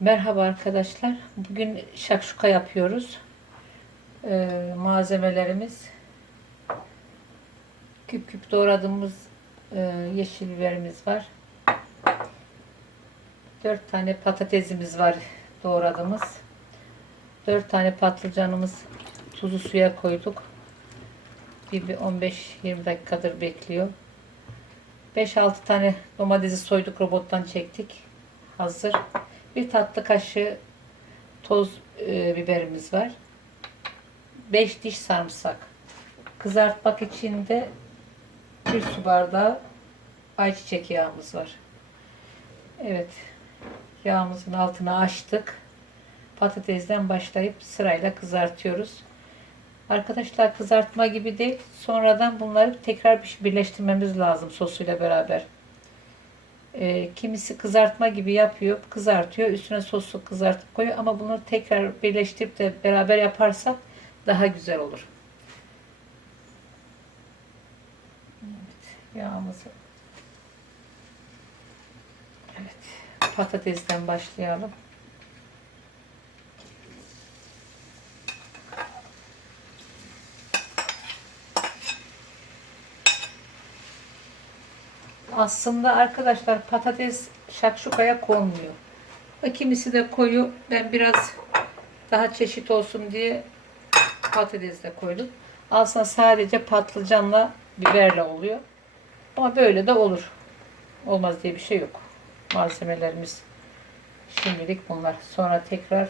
Merhaba arkadaşlar. Bugün şakşuka yapıyoruz. Ee, malzemelerimiz küp küp doğradığımız e, yeşil biberimiz var. 4 tane patatesimiz var doğradığımız. 4 tane patlıcanımız tuzu suya koyduk. Bir, bir 15-20 dakikadır bekliyor. 5-6 tane domatesi soyduk robottan çektik. Hazır. Bir tatlı kaşığı toz e, biberimiz var. 5 diş sarımsak. Kızartmak için de bir su bardağı ayçiçek yağımız var. Evet. Yağımızın altını açtık. Patatesden başlayıp sırayla kızartıyoruz. Arkadaşlar kızartma gibi değil. Sonradan bunları tekrar bir- birleştirmemiz lazım sosuyla beraber. E, kimisi kızartma gibi yapıyor, kızartıyor, üstüne sosu kızartıp koyuyor ama bunu tekrar birleştirip de beraber yaparsak daha güzel olur. Evet, yağımızı. Evet, patatesten başlayalım. Aslında arkadaşlar patates şakşukaya konmuyor. Kimisi de koyu. Ben biraz daha çeşit olsun diye patates de koydum. Aslında sadece patlıcanla biberle oluyor. Ama böyle de olur. Olmaz diye bir şey yok. Malzemelerimiz şimdilik bunlar. Sonra tekrar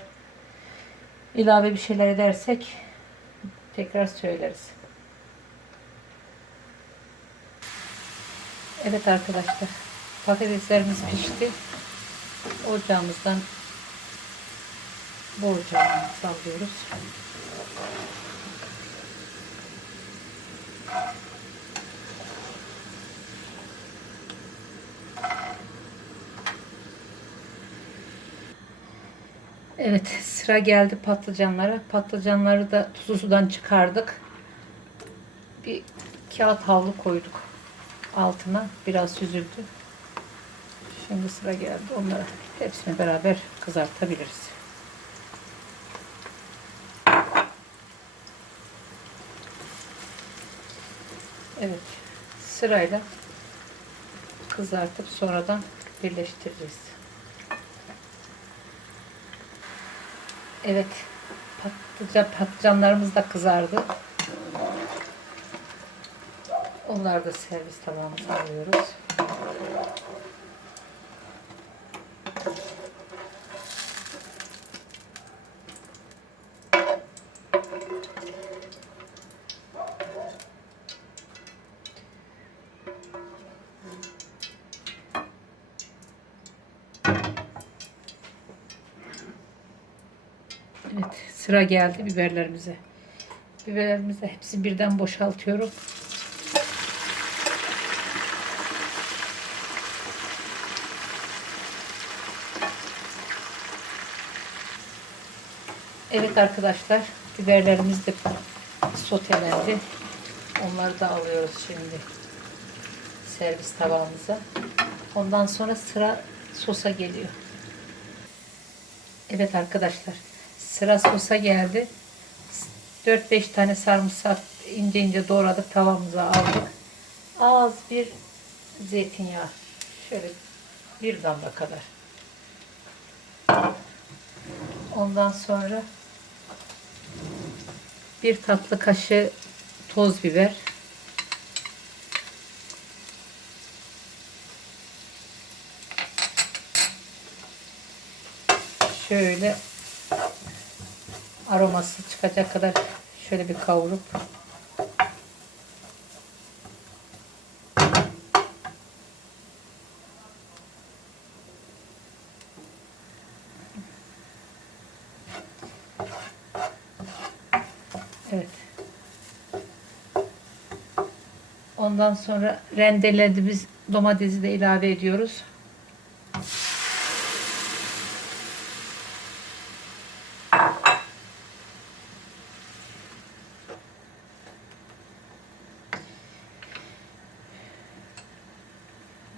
ilave bir şeyler edersek tekrar söyleriz. Evet arkadaşlar. Patateslerimiz pişti. Ocağımızdan borcağımızı alıyoruz. Evet sıra geldi patlıcanlara. Patlıcanları da tuzlu sudan çıkardık. Bir kağıt havlu koyduk altına. Biraz süzüldü. Şimdi sıra geldi. Onları hepsini beraber kızartabiliriz. Evet. Sırayla kızartıp sonradan birleştireceğiz. Evet. Patlıcan, patlıcanlarımız da kızardı. Onları da servis tabağımıza alıyoruz. Evet, sıra geldi biberlerimize. Biberlerimizi hepsi birden boşaltıyorum. Evet arkadaşlar, biberlerimiz de sotelendi. Onları da alıyoruz şimdi servis tabağımıza. Ondan sonra sıra sosa geliyor. Evet arkadaşlar, sıra sosa geldi. 4-5 tane sarımsak ince ince doğradık tavamıza aldık. Az bir zeytinyağı. Şöyle bir damla kadar. Ondan sonra bir tatlı kaşığı toz biber. Şöyle aroması çıkacak kadar şöyle bir kavurup Evet. Ondan sonra rendelediğimiz domatesi de ilave ediyoruz.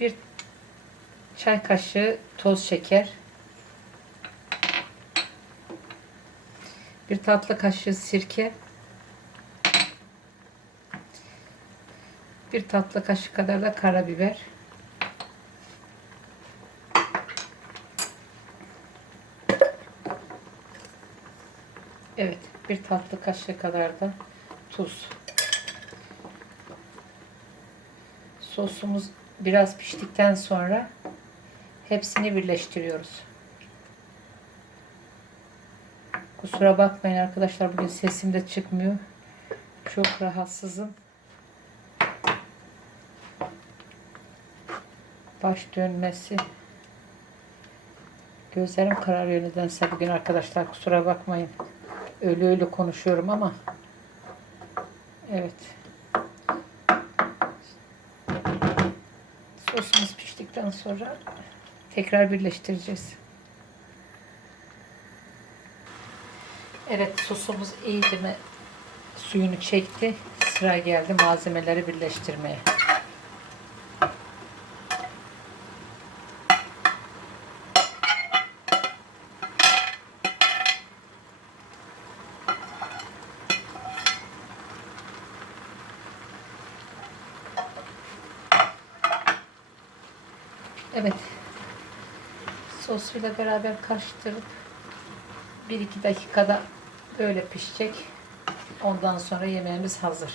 bir çay kaşığı toz şeker Bir tatlı kaşığı sirke. Bir tatlı kaşığı kadar da karabiber. Evet, bir tatlı kaşığı kadar da tuz. Sosumuz biraz piştikten sonra hepsini birleştiriyoruz. Kusura bakmayın arkadaşlar bugün sesim de çıkmıyor. Çok rahatsızım. Baş dönmesi. Gözlerim kararıyor nedense bugün arkadaşlar kusura bakmayın. Öyle öyle konuşuyorum ama. Evet. Sosumuz piştikten sonra tekrar birleştireceğiz. Evet sosumuz iyiydi mi suyunu çekti. Sıra geldi malzemeleri birleştirmeye. Evet. Sosuyla beraber karıştırıp 1-2 dakikada böyle pişecek. Ondan sonra yemeğimiz hazır.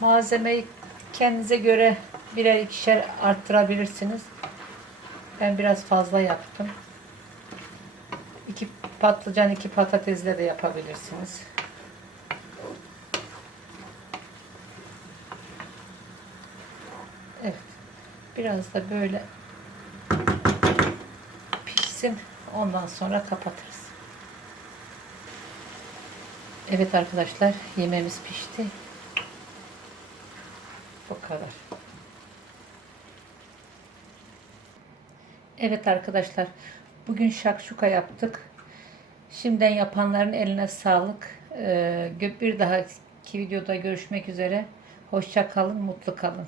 Malzemeyi kendinize göre birer ikişer arttırabilirsiniz. Ben biraz fazla yaptım. İki patlıcan, iki patatesle de yapabilirsiniz. Evet. Biraz da böyle pişsin. Ondan sonra kapatırız. Evet arkadaşlar yemeğimiz pişti. Bu kadar. Evet arkadaşlar bugün şakşuka yaptık. Şimdiden yapanların eline sağlık. Ee, Bir dahaki videoda görüşmek üzere. Hoşça kalın, mutlu kalın.